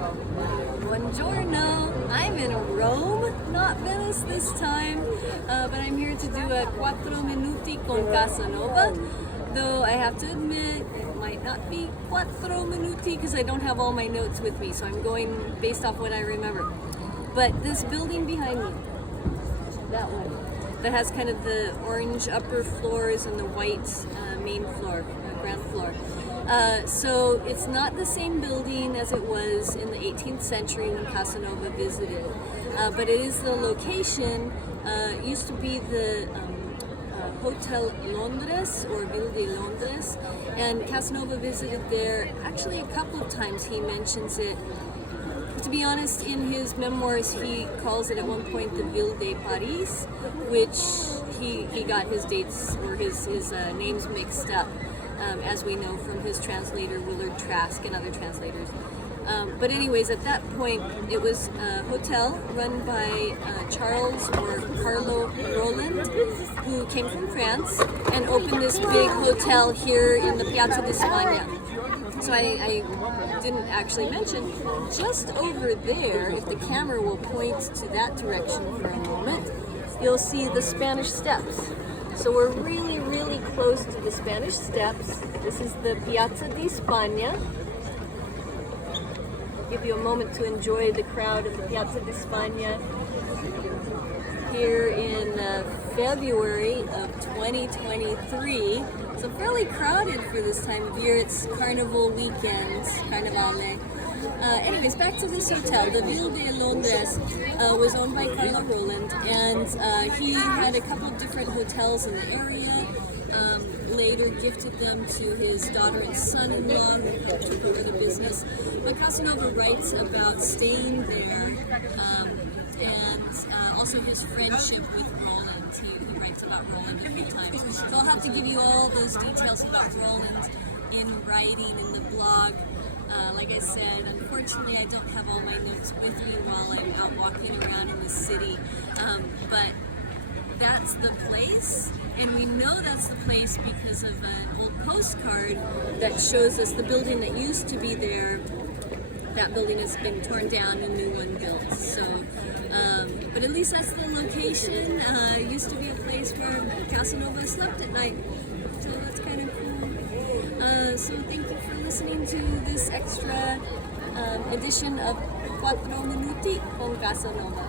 Buongiorno! I'm in Rome, not Venice this time, but I'm here to do a Quattro Minuti con Casanova, though I have to admit it might not be Quattro Minuti because I don't have all my notes with me, so I'm going based off what I remember. But this building behind me, that one, that has kind of the orange upper floors and the white main floor, ground floor. So it's not the same building as it was in the 18th century when Casanova visited, but it is the location. It used to be the Hotel Londra or Ville de Londres, and Casanova visited there actually a couple of times. He mentions it. To be honest, in his memoirs, he calls it at one point the Ville de Paris, which he got his dates or his names mixed up. As we know from his translator Willard Trask and other translators. But anyways, at that point, it was a hotel run by Charles or Carlo Roland, who came from France and opened this big hotel here in the Piazza di Spagna. So I didn't actually mention, just over there, if the camera will point to that direction for a moment, you'll see the Spanish Steps. So we're really, really close to the Spanish Steps. This is the Piazza di Spagna. Give you a moment to enjoy the crowd at the Piazza di Spagna here in February of 2023. So fairly crowded for this time of year. It's Carnival weekend, Carnevale. Anyways, back to this hotel. The Ville de Londres was owned by Carlo Roland, and he had a couple of different hotels in the area. Later gifted them to his daughter and son-in-law, who took over the business. But Casanova writes about staying there, and also his friendship with Roland. He writes about Roland a few times. So I'll have to give you all those details about Roland in writing in the blog. Like I said, unfortunately I don't have all my notes with me while I'm out walking around in the city, but that's the place, and we know that's the place because of an old postcard that shows us the building that used to be there. That building has been torn down and a new one built, so but at least that's the location. It used to be a place where Casanova slept at night, so that's kind of cool. So thank you for listening to this extra edition of Quattro Minuti con Casanova.